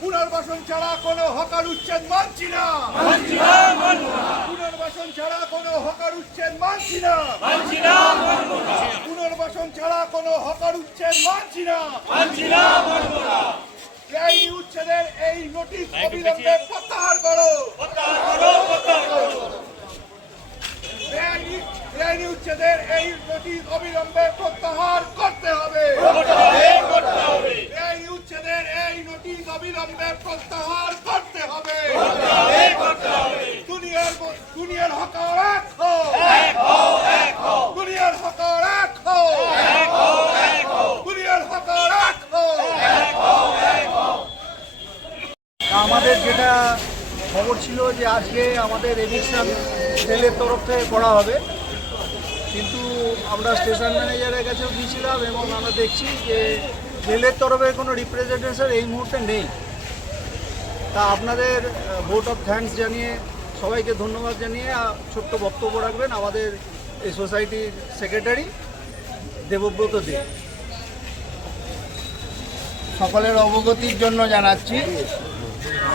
পুনর্বাসন ছাড়া কোনো হকার উচ্ছেদ মানছি না। পুনর্বাসন ছাড়া কোনো হকার উচ্ছেদ মানছি না। পুনর্বাসন ছাড়া কোনো হকার উচ্ছেদ মানছি না। এই উচ্ছেদের এই নোটিশ অবিলম্বে প্রত্যাহার করো। প্রত্যাহার করো প্রত্যাহার করো বেআইনি বেআইনি উচ্ছেদের এই নোটিশ অবিলম্বে প্রত্যাহার করতে হবে। বেআইনি উচ্ছেদের এই নোটিশ অবিলম্বে প্রত্যাহার করতে হবে। দুনিয়ার দুনিয়ার হকার এক দুনিয়ার হকার এক আমাদের যেটা খবর ছিল যে আজকে আমাদের এভিকশন সেলের তরফ থেকে করা হবে। কিন্তু আমরা স্টেশন ম্যানেজারের কাছেও গিয়েছিলাম এবং আমরা দেখছি যে রেলের তরফে কোনো রিপ্রেজেন্টেশন এই মুহূর্তে নেই। তা আপনাদের ভোট অফ থ্যাঙ্কস জানিয়ে সবাইকে ধন্যবাদ জানিয়ে ছোট্ট বক্তব্য রাখবেন আমাদের এই সোসাইটির সেক্রেটারি দেবব্রত দে। সকলের অবগতির জন্য জানাচ্ছি,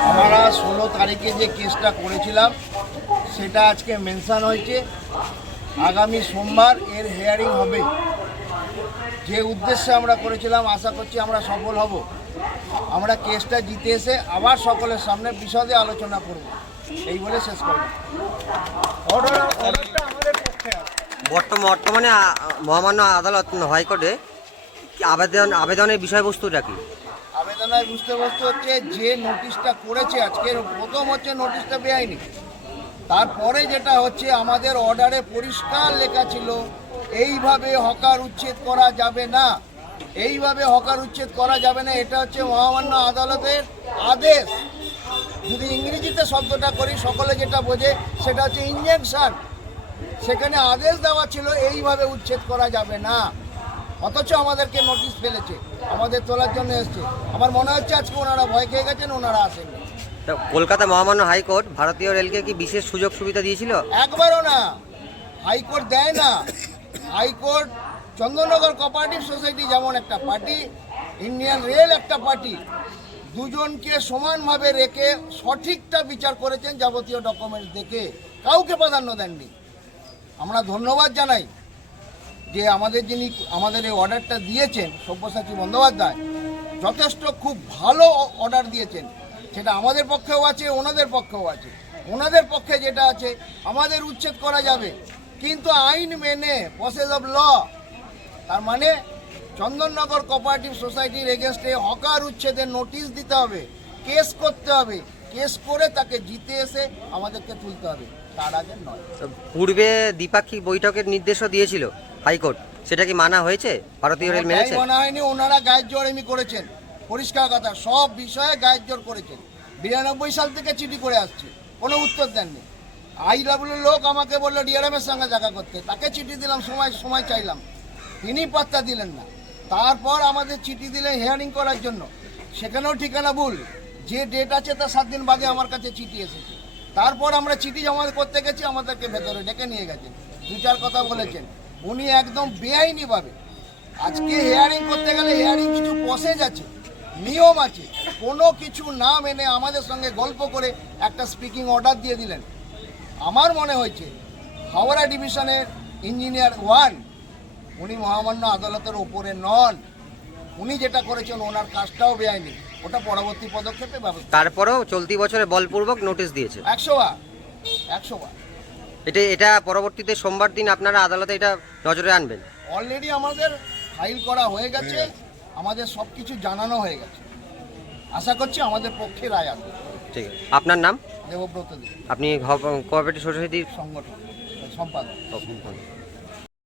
আমরা ষোলো তারিখে যে কেসটা করেছিলাম, সেটা আজকে মেনশান হয়েছে। আগামী সোমবার এর হেয়ারিং হবে। যে উদ্দেশ্যে আমরা করেছিলাম আশা করছি আমরা সফল হব। আমরা কেসটা জিতে এসে আবার সকলের সামনে বিশদে আলোচনা করব। এই বলে শেষ করব। বর্তমান বর্তমানে মহামান্য আদালত হাইকোর্টে আবেদন আবেদনের বিষয়বস্তুটা কি? আবেদনের বুঝতে হচ্ছে যে নোটিশটা করেছে আজকে প্রথম হচ্ছে নোটিশটা বেআইনি। তারপরে যেটা হচ্ছে আমাদের অর্ডারে পরিষ্কার লেখা ছিল, এইভাবে হকার উচ্ছেদ করা যাবে না। এইভাবে হকার উচ্ছেদ করা যাবে না, এটা হচ্ছে মহামান্য আদালতের আদেশ। যদি ইংরেজিতে শব্দটা করি, সকলে যেটা বোঝে, সেটা হচ্ছে ইঞ্জেকশন সেখানে আদেশ দেওয়া ছিল, এইভাবে উচ্ছেদ করা যাবে না। অথচ আমাদেরকে নোটিশ ফেলেছে, আমাদের তোলার জন্য এসছে। আমার মনে হচ্ছে আজকে ওনারা ভয় খেয়ে গেছেন, ওনারা আসেননি। কলকাতা মহামান্য হাইকোর্ট ভারতীয় রেলকে কি বিশেষ সুযোগ সুবিধা দিয়েছিল? একবারও না। হাইকোর্ট দেয় না। হাইকোর্ট চন্দননগর কোপারেটিভ সোসাইটি যেমন একটা পার্টি, ইন্ডিয়ান রেল একটা পার্টি, দুজনকে সমানভাবে রেখে সঠিকটা বিচার করেছেন যাবতীয় ডকুমেন্টস দেখে। কাউকে প্রাধান্য দেননি। আমরা ধন্যবাদ জানাই যে আমাদের যিনি আমাদের এই অর্ডারটা দিয়েছেন সব্যসাচী বন্দ্যোপাধ্যায়, যথেষ্ট খুব ভালো অর্ডার দিয়েছেন। সেটা আমাদের পক্ষেও আছে ওনাদের পক্ষেও আছে। ওনাদের পক্ষে যেটা আছে আমাদের উচ্ছেদ করা যাবে। কিন্তু আইন মেনে প্রসেস অফ ল তার মানে চন্দননগর কোপারেটিভ সোসাইটির এগেনস্টে হকার উচ্ছেদের নোটিশ দিতে হবে কেস করতে হবে। কেস করে তাকে জিতে এসে আমাদেরকে তুলতে হবে। তার আগে নয়। পূর্বে দ্বিপাক্ষিক বৈঠকের নির্দেশও দিয়েছিল হাইকোর্ট। সেটা কি মানা হয়েছে? ভারতীয় রেল মেনেছে? মনে হয়নি ওনারা গায়ের জোর করেছেন। পরিষ্কার কথা, সব বিষয়ে গায়ের জোর করেছেন। বিরানব্বই সাল থেকে চিঠি করে আসছে, কোনো উত্তর দেননি। আই ডাব্লিউ লোক আমাকে বলল ডিআরএম এর সঙ্গে দেখা করতে। তাকে চিঠি দিলাম, সময় সময় চাইলাম। তিনি পাত্তা দিলেন না। তারপর আমাদের চিঠি দিলেন হিয়ারিং করার জন্য। সেখানেও ঠিকানা ভুল। যে ডেট আছে তার সাত দিন বাদে আমার কাছে চিঠি এসেছে। তারপর আমরা চিঠি জমা করতে গেছি, আমাদেরকে ভেতরে ডেকে নিয়ে গেছেন। দু চার কথা বলেছেন। উনি একদম বেআইনিভাবে। আজকে হেয়ারিং করতে গেলে হেয়ারিং কিছু প্রসেস আছে। নিয়ম আছে। কোনো কিছু না মেনে আমাদের সঙ্গে গল্প করে একটা স্পিকিং অর্ডার দিয়ে দিলেন। আমার মনে হয়েছে হাওড়া ডিভিশনের ইঞ্জিনিয়ার ওয়ান উনি মহামান্য আদালতের ওপরে নন। উনি যেটা করেছেন ওনার কাজটাও বেআইনি। ওটা পরবর্তী পদক্ষেপে ব্যবস্থা। তারপরেও চলতি বছরে বলপূর্বক নোটিশ দিয়েছে। একশো বার একশো বার এটা এটা পরবর্তীতে সোমবার দিন আপনারা আদালতে এটা নজরে আনবেন। অলরেডি আমাদের ফাইল করা হয়ে গেছে। আমাদের সব কিছু জানানো হয়ে গেছে। আশা করছি আমাদের পক্ষে রায় আসবে। ঠিক আছে। আপনার নাম? দেবব্রত দেব আপনি কোঅপারেটিভ সোসাইটির সংগঠন সম্পাদক।